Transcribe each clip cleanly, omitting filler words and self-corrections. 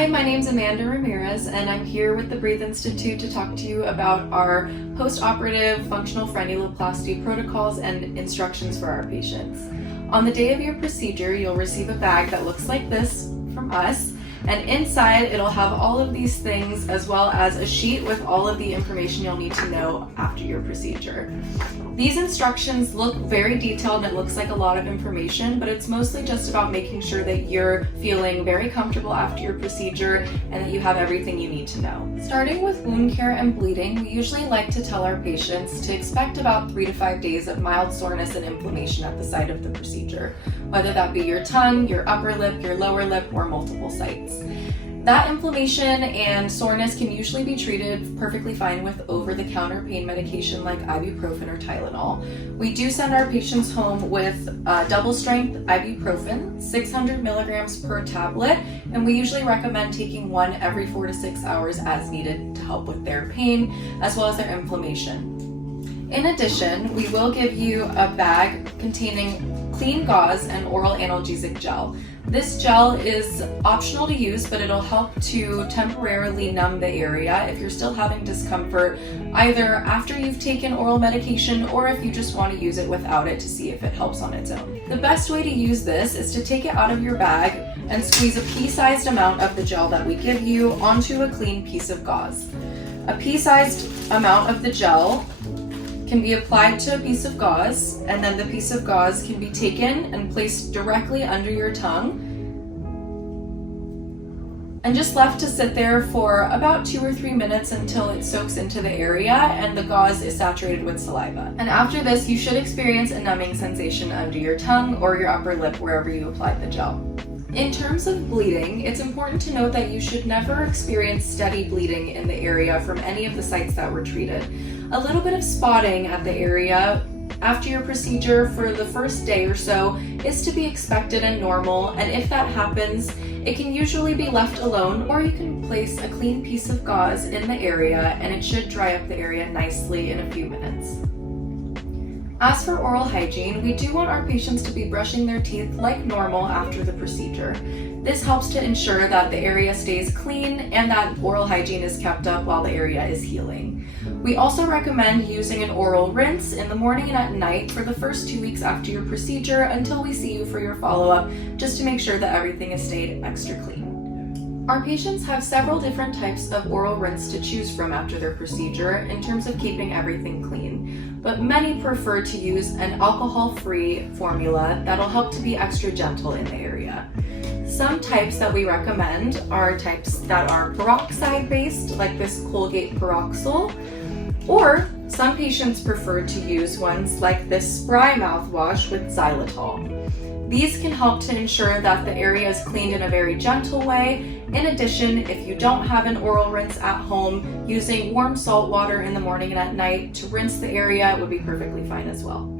Hi, my name's Amanda Ramirez, and I'm here with the Breathe Institute to talk to you about our post-operative functional frenuloplasty protocols and instructions for our patients. On the day of your procedure, you'll receive a bag that looks like this from us, and inside it'll have all of these things as well as a sheet with all of the information you'll need to know after your procedure. These instructions look very detailed and it looks like a lot of information, but it's mostly just about making sure that you're feeling very comfortable after your procedure and that you have everything you need to know. Starting with wound care and bleeding, we usually like to tell our patients to expect about 3 to 5 days of mild soreness and inflammation at the site of the procedure, whether that be your tongue, your upper lip, your lower lip, or multiple sites. That inflammation and soreness can usually be treated perfectly fine with over-the-counter pain medication like ibuprofen or Tylenol. We do send our patients home with double-strength ibuprofen, 600 milligrams per tablet, and we usually recommend taking one every 4 to 6 hours as needed to help with their pain as well as their inflammation. In addition, we will give you a bag containing clean gauze and oral analgesic gel. This gel is optional to use, but it'll help to temporarily numb the area if you're still having discomfort, either after you've taken oral medication or if you just want to use it without it to see if it helps on its own. The best way to use this is to take it out of your bag and squeeze a pea-sized amount of the gel that we give you onto a clean piece of gauze. A pea-sized amount of the gel can be applied to a piece of gauze, and then the piece of gauze can be taken and placed directly under your tongue and just left to sit there for about 2 or 3 minutes until it soaks into the area and the gauze is saturated with saliva. And after this, you should experience a numbing sensation under your tongue or your upper lip wherever you applied the gel. In terms of bleeding, it's important to note that you should never experience steady bleeding in the area from any of the sites that were treated. A little bit of spotting at the area after your procedure for the first day or so is to be expected and normal, and if that happens, it can usually be left alone, or you can place a clean piece of gauze in the area and it should dry up the area nicely in a few minutes. As for oral hygiene, we do want our patients to be brushing their teeth like normal after the procedure. This helps to ensure that the area stays clean and that oral hygiene is kept up while the area is healing. We also recommend using an oral rinse in the morning and at night for the first 2 weeks after your procedure until we see you for your follow-up, just to make sure that everything has stayed extra clean. Our patients have several different types of oral rinse to choose from after their procedure in terms of keeping everything clean, but many prefer to use an alcohol-free formula that'll help to be extra gentle in the area. Some types that we recommend are types that are peroxide-based, like this Colgate Peroxyl, or some patients prefer to use ones like this spry mouthwash with xylitol. These can help to ensure that the area is cleaned in a very gentle way. In addition, if you don't have an oral rinse at home, using warm salt water in the morning and at night to rinse the area would be perfectly fine as well.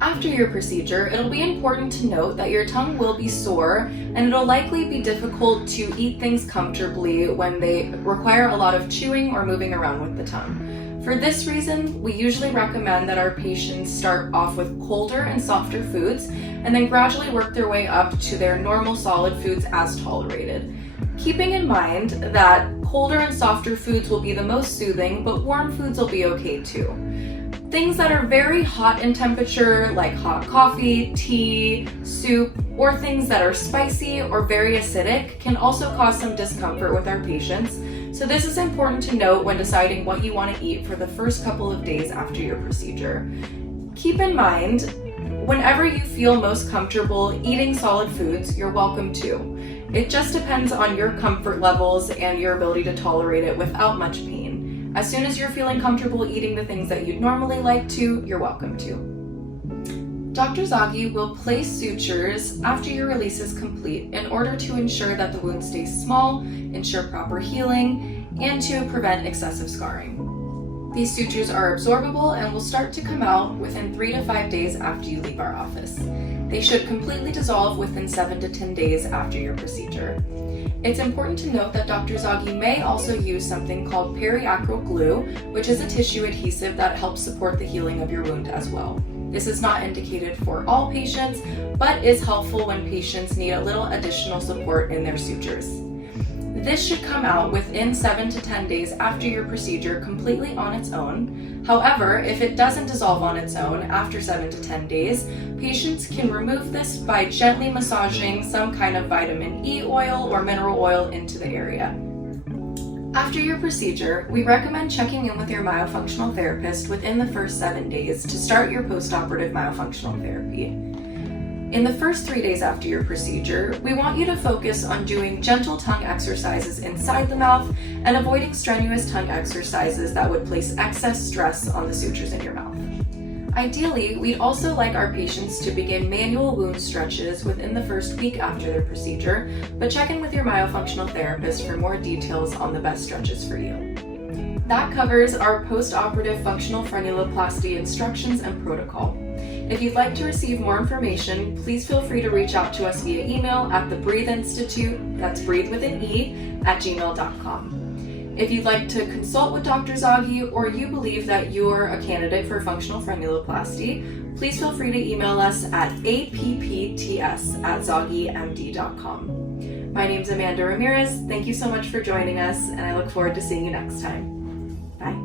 After your procedure, it'll be important to note that your tongue will be sore and it'll likely be difficult to eat things comfortably when they require a lot of chewing or moving around with the tongue. For this reason, we usually recommend that our patients start off with colder and softer foods and then gradually work their way up to their normal solid foods as tolerated. Keeping in mind that colder and softer foods will be the most soothing, but warm foods will be okay too. Things that are very hot in temperature, like hot coffee, tea, soup, or things that are spicy or very acidic can also cause some discomfort with our patients. So this is important to note when deciding what you want to eat for the first couple of days after your procedure. Keep in mind, whenever you feel most comfortable eating solid foods, you're welcome to. It just depends on your comfort levels and your ability to tolerate it without much pain. As soon as you're feeling comfortable eating the things that you'd normally like to, you're welcome to. Dr. Zaghi will place sutures after your release is complete in order to ensure that the wound stays small, ensure proper healing, and to prevent excessive scarring. These sutures are absorbable and will start to come out within 3 to 5 days after you leave our office. They should completely dissolve within 7 to 10 days after your procedure. It's important to note that Dr. Zaghi may also use something called periacryl glue, which is a tissue adhesive that helps support the healing of your wound as well. This is not indicated for all patients, but is helpful when patients need a little additional support in their sutures. This should come out within 7 to 10 days after your procedure completely on its own. However, if it doesn't dissolve on its own after 7 to 10 days, patients can remove this by gently massaging some kind of vitamin E oil or mineral oil into the area. After your procedure, we recommend checking in with your myofunctional therapist within the first 7 days to start your post-operative myofunctional therapy. In the first 3 days after your procedure, we want you to focus on doing gentle tongue exercises inside the mouth and avoiding strenuous tongue exercises that would place excess stress on the sutures in your mouth. Ideally, we'd also like our patients to begin manual wound stretches within the first week after their procedure, but check in with your myofunctional therapist for more details on the best stretches for you. That covers our post-operative functional frenuloplasty instructions and protocol. If you'd like to receive more information, please feel free to reach out to us via email at the Breathe Institute, that's breathe with an E, @gmail.com. If you'd like to consult with Dr. Zaghi or you believe that you're a candidate for functional frenuloplasty, please feel free to email us at appts@zaghimd.com. My name's Amanda Ramirez. Thank you so much for joining us, and I look forward to seeing you next time. Bye.